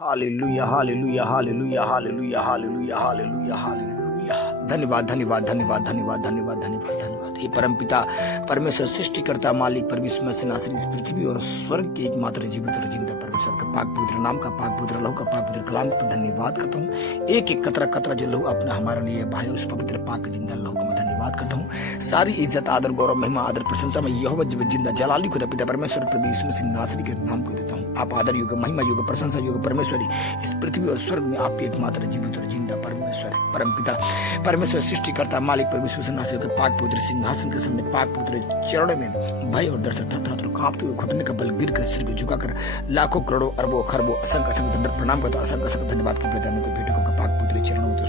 Hallelujah hallelujah hallelujah hallelujah hallelujah hallelujah hallelujah. धन्यवाद धन्यवाद धन्यवाद धन्यवाद धन्यवाद धन्यवाद धन्यवाद। हे परम पिता परमेश्वर सृष्टिकर्ता मालिक परमेश्वर मसीह नासरी इस पृथ्वी और स्वर्ग के एकमात्र जीवित और जिंदा परमेश्वर का पाक पवित्र नाम का पाक पवित्र लहू का पाक पवित्र कलाम पर धन्यवाद करता हूँ। एक एक कतरा कतरा जो लहू अपना हमारे लिए भाई उस पवित्र पाक जिंदा लहू का मैं धन्यवाद करता हूँ। सारी इज्जत आदर गौरव महिमा आदर प्रशंसा में यहोवा जिंदा जलाली खुदा पिता परमेश्वर प्रभु यीशु मसीह नासरी के नाम को देता हूँ। आप आदर युग महिमा युग प्रशंसा युग परमेश्वरी इस पृथ्वी और स्वर्ग में आप एकमात्र जीवित और जिंदा परमेश्वर है। परम पिता परमेश्वर सृष्टिकर्ता मालिक परमेश्वर नासियों के पाक पवित्र सिंहासन के सामने पाक पवित्र चरणों में भय और डर से थर कांपते हुए घुटने का बल गिर कर सिर को झुकाकर लाखों करोड़ों अरबों खरबों असंख्य असंख्य दंड प्रणाम करता असंख्य असंख्य धन्यवाद के प्रदान को बेटे को पाक पवित्र चरणों में तो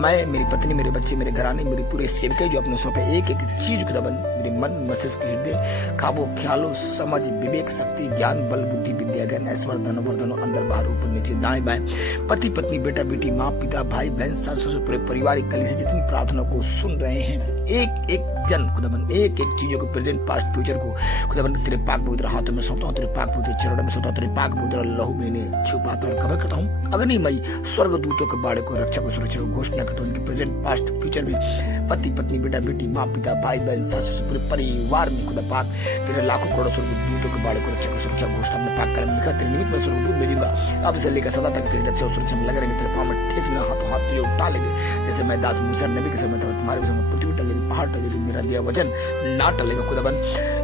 मैं मेरी पत्नी मेरे बच्चे मेरे घराने मेरे पूरे सेवक जो अपने सौंपे एक एक चीज को दबन मेरे मन मस्तिष्क हृदय काबू ख्यालों समझ विवेक शक्ति ज्ञान बल बुद्धि विद्या ज्ञान ऐश्वर्य धन वर्धन अंदर बाहर ऊपर नीचे दाएं बाएं पति पत्नी बेटा बेटी माँ पिता भाई बहन सास ससुर पूरे परिवारिक कली से जितनी प्रार्थना को सुन रहे हैं एक एक जन खुदाबन एक एक चीजों को प्रेजेंट पास्ट फ्यूचर को खुदाबन तेरे पाक पवित्र हाथों में सौंपता हूँ तेरे पाक पवित्र चरणों में सौंपता हूँ तेरे पाक पवित्र लहू में इन्हें छुपाता और कवर करता हूँ। अग्निमय स्वर्ग दूतों के बाड़े को रक्षा को सुरक्षा को घोषणा करता हूँ उनके प्रेजेंट पास्ट फ्यूचर में पति पत्नी बेटा बेटी माँ पिता भाई बहन सास ससुर पूरे परिवार में खुदा पाक तेरे लाखों करोड़ों स्वर्ग दूतों के बाड़े को रक्षा को सुरक्षा घोषणा में पाक कलम लिखा तेरे निमित्त में स्वर्ग दूत भेजूंगा अब से लेकर सदा तक तेरी रक्षा और सुरक्षा में लगे रहेंगे तेरे पाँव में ठेस बिना हाथों हाथ तुझे उठा लेंगे जैसे मैं दास मूसा नबी के समय था तुम्हारे समय पृथ्वी टलेगी पहाड़ टलेगी मेरा दिया वचन ना टलेगा खुदाबन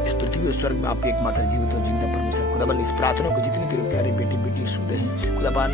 इस पृथ्वी और स्वर्ग में आप एकमात्र जीवित और जिंदा परमेश्वर खुदाबन इस प्रार्थना को जितनी तेरे प्यारे बेटी बेटी सुन रहे हैं खुदाबन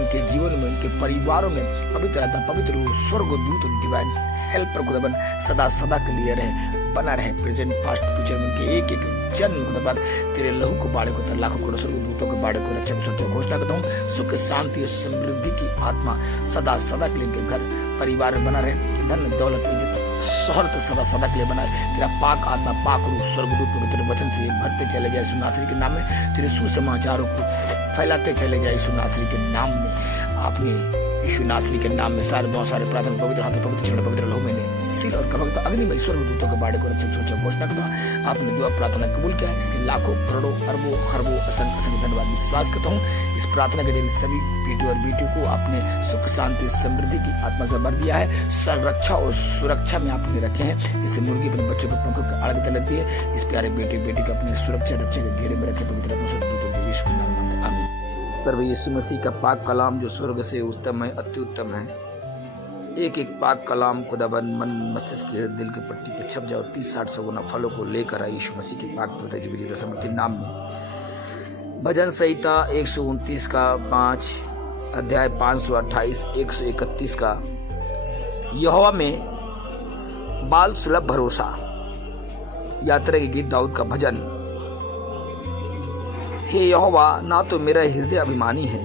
उनके जीवन में उनके परिवारों में पवित्र आत्मा पवित्र स्वर्ग दूत डिवाइन हेल्पर खुदाबन सदा सदा के लिए रहे बना रहे प्रेजेंट पास्ट फ्यूचर में उनके एक एक जन्म खुदाबन तेरे लहू को बाड़े को लाखों करोड़ों स्वर्ग दूतों के बाड़े को रक्षा सुरक्षा घोषणा करता हूँ। सुख शांति और समृद्धि की आत्मा सदा सदा के लिए उनके घर परिवार में बना रहे धन दौलत इज्जत शोहरत सदा सदा के लिए बना रहे तेरा पाक आत्मा पाक रूह स्वर्गदूत पवित्र वचन से भरते चले जाए यीशु नासरी के नाम में तेरे सुसमाचारों को फैलाते चले जाए यीशु नासरी के नाम में आपने यीशु नासरी के नाम में सारे बहुत सारे प्रार्थना पवित्र हाथ पवित्र चरण पवित्र लहू में सिर और कमर अग्निमय स्वर्गदूतों के बाड़े को रक्षा सुरक्षा घोषणा करता आपने दुआ प्रार्थना कबूल किया इसके लाखों करोड़ों अरबों खरबों असंख्य असंख्य धन्यवाद विश्वास करता हूँ। इस प्रार्थना के जरिए सभी बेटी और बेटियों को आपने सुख शांति समृद्धि की आत्मा से भर दिया है संरक्षा और सुरक्षा में आपने रखे हैं। इसे मुर्गी अपने बच्चों को पंखों के आड़ की लगती है इस प्यारे बेटे बेटी को अपने सुरक्षा रक्षा के घेरे में रखे पवित्र दूतों यीशु के नाम में आमीन। प्रभु यीशु मसीह का पाक कलाम जो स्वर्ग से उत्तम है अति उत्तम है एक एक पाक कलाम खुदाबन मन मस्तिष्क के दिल के पट्टी पे छप जाओ 30-60 गुना फलों को लेकर आए यीशु मसीह के पाक पवित्र जीवित समर्थी नाम में। भजन संहिता 129 का 5 अध्याय 528 131 का यहोवा में बाल सुलभ भरोसा यात्रा के गीत दाऊद का भजन। हे यहोवा ना तो मेरा हृदय अभिमानी है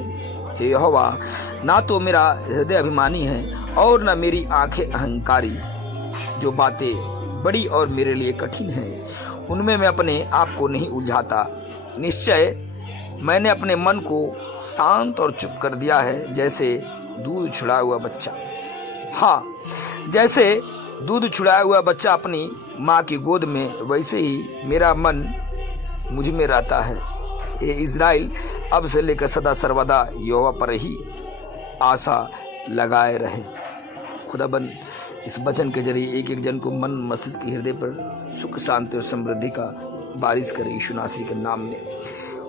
हे यहोवा ना तो मेरा हृदय अभिमानी है और न मेरी आंखें अहंकारी जो बातें बड़ी और मेरे लिए कठिन हैं उनमें मैं अपने आप को नहीं उलझाता। निश्चय मैंने अपने मन को शांत और चुप कर दिया है जैसे दूध छुड़ाया हुआ बच्चा हाँ जैसे दूध छुड़ाया हुआ बच्चा अपनी माँ की गोद में वैसे ही मेरा मन मुझ में रहता है। ये इज़राइल अब से लेकर सदा सर्वदा यहोवा पर ही आशा लगाए रहे। खुदाबन इस वचन के जरिए एक एक जन को मन मस्तिष्क हृदय पर सुख शांति और समृद्धि का बारिश करे यीशु नासरी के नाम में।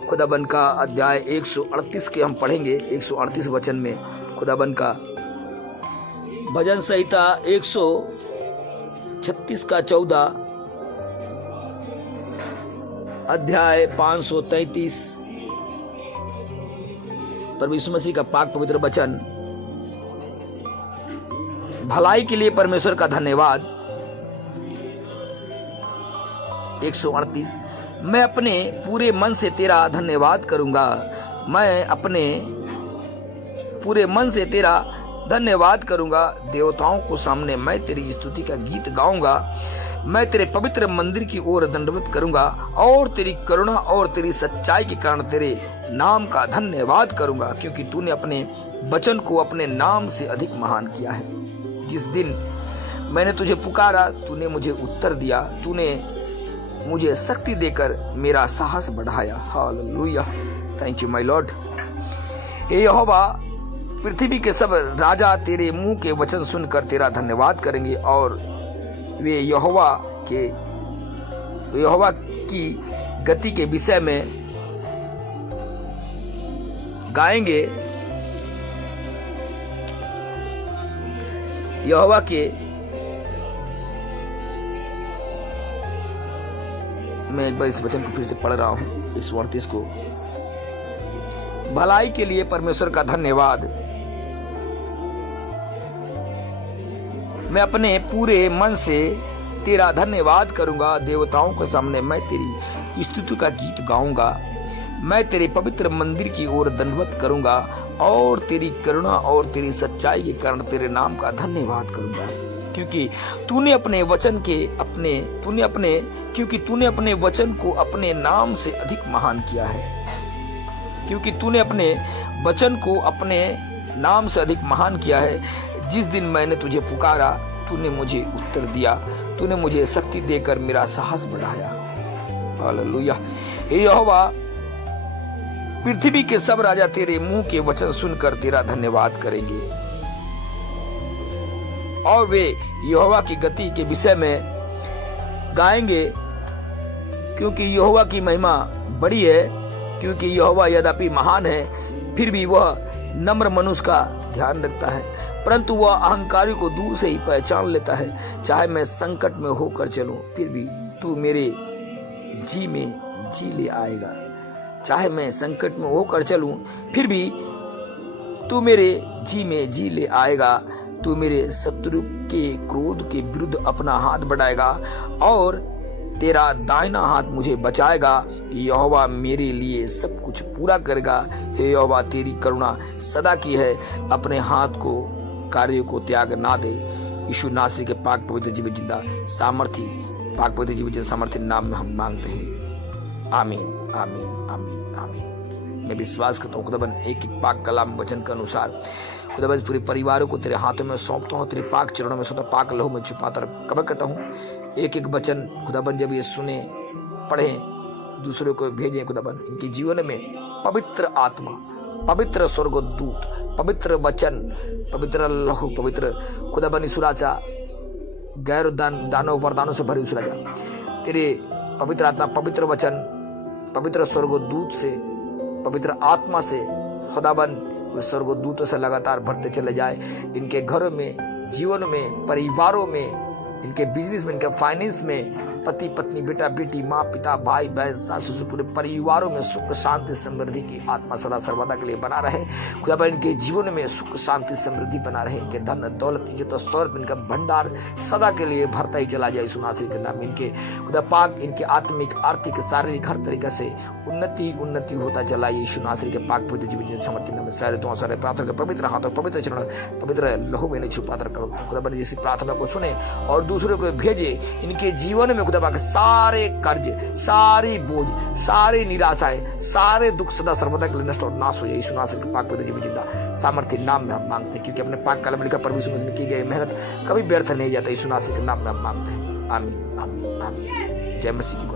खुदाबन का अध्याय 138 के हम पढ़ेंगे 138 वचन में खुदाबन का भजन संहिता 136 का 14 अध्याय 533 प्रभु यीशु मसीह का पाक पवित्र वचन। भलाई के लिए परमेश्वर का धन्यवाद। 138 मैं अपने पूरे मन से तेरा धन्यवाद करूंगा मैं अपने पूरे मन से तेरा धन्यवाद करूंगा देवताओं को सामने मैं तेरी स्तुति का गीत गाऊंगा मैं तेरे पवित्र मंदिर की ओर दंडवत करूंगा और तेरी करुणा और तेरी सच्चाई के कारण तेरे नाम का धन्यवाद करूंगा क्योंकि तूने अपने वचन को अपने नाम से अधिक महान किया है। जिस दिन मैंने तुझे पुकारा तूने मुझे उत्तर दिया तूने मुझे शक्ति देकर मेरा साहस बढ़ाया। Hallelujah thank you my lord. हे यहोवा, पृथ्वी के सब राजा तेरे मुंह के वचन सुनकर तेरा धन्यवाद करेंगे और वे यहोवा की गति के विषय में गाएंगे। यहोवा के मैं एक बार इस वचन को फिर से पढ़ रहा हूं, 138 को। भलाई के लिए परमेश्वर का धन्यवाद। मैं अपने पूरे मन से तेरा धन्यवाद करूंगा। देवताओं के सामने मैं तेरी स्तुति का गीत गाऊंगा। मैं तेरे पवित्र मंदिर की ओर दंडवत करूंगा और तेरी करुणा और तेरी सच्चाई के कारण तेरे नाम का धन्यवाद करूंगा, क्योंकि तूने अपने वचन को अपने नाम से अधिक महान किया है। क्योंकि तूने अपने वचन को अपने नाम से अधिक महान किया है। जिस दिन मैंने तुझे पुकारा, तूने मुझे उत्तर दिया। तूने मुझे शक्ति देकर मेरा साहस बढ़ाया। हालेलुया। हे यहोवा, पृथ्वी के सब राजा तेरे मुंह के वचन सुनकर तेरा धन्यवाद करेंगे और वे यहोवा की गति के विषय में गाएंगे, क्योंकि यहोवा की महिमा बड़ी है। क्योंकि यहोवा यद्यपि महान है, फिर भी वह नम्र मनुष्य का ध्यान रखता है, परंतु वह अहंकारी को दूर से ही पहचान लेता है। चाहे मैं संकट में होकर चलूं, फिर भी तू मेरे जी में जी ले आएगा। चाहे मैं संकट में होकर चलूं, फिर भी तू मेरे जी में जी ले आएगा। तू मेरे शत्रु के क्रोध के विरुद्ध अपना हाथ बढ़ाएगा और तेरा दाहिना हाथ मुझे बचाएगा। यहोवा मेरे लिए सब कुछ पूरा करेगा। हे यहोवा, तेरी करुणा सदा की है। अपने हाथ को कार्य को त्याग ना दे। यीशु नासरी के पाक पवित्र जीवित जिंदा सामर्थी पाक पवित्र जीवित जिंदा सामर्थी नाम में हम मांगते हैं। आमीन, आमीन, आमीन, आमीन। मैं विश्वास करता हूँ खुदाबंद एक एक पाक कलाम वचन के अनुसार खुदाबंद पूरे परिवारों को तेरे हाथों में सौंपता हूँ। तेरे पाक चरणों में सौंपता, पाक लहू में छुपाता कवर करता हूँ। एक एक वचन खुदाबंद जब ये सुने, पढ़े, दूसरों को भेजें खुदाबंद, इनके जीवन में पवित्र आत्मा, पवित्र स्वर्गदूत, पवित्र वचन, पवित्र लहू, पवित्र खुदाबंद सुराजा गैर दानों वरदानों से भरी सुराजा, तेरे पवित्र आत्मा, पवित्र वचन, पवित्र स्वर्गदूत से, पवित्र आत्मा से खुदाबंद उस स्वर्गदूतों से लगातार भरते चले जाए। इनके घरों में, जीवन में, परिवारों में, इनके बिजनेस में, इनके फाइनेंस में, पति पत्नी, बेटा बेटी, माँ पिता, भाई बहन, सास ससुर, पूरे परिवारों में सुख शांति समृद्धि की आत्मा सदा सर्वदा के लिए बना रहे। खुदा इनके जीवन में सुख शांति समृद्धि बना रहे। इनके धन दौलत इज्जत और शौहरत में इनका भंडार सदा के लिए भरता ही चला जाए। यीशु नासरी के नाम इनके खुदा पाक, इनके आत्मिक, आर्थिक, शारीरिक हर तरीके से उन्नति होता चला। यीशु नासरी के पाक पवित्र जीवित समर्थी नाम सारे दुआ सारे प्रार्थना के पवित्र हाथों, पवित्र चरण, पवित्र लहू में छुपाकर करो। खुदा जिस प्रार्थना को सुने और दूसरों को भेजे। इनके जीवन में खुदा पाक सारे कर्ज, सारी बोझ, सारी निराशाएं, सारे दुख सदा सर्वदा के लिए नष्ट और नाश हो जाए। यीशु नासरी के पाक पवित्र जीवित जिंदा सामर्थ्य नाम में हम मांगते हैं, क्योंकि अपने पाक कलम लिखा परमेश्वर में की गई मेहनत कभी व्यर्थ नहीं जाता। यीशु नासरी के नाम में हम मांगते हैं। आमीन, आमीन, आमीन। जय मसीह की।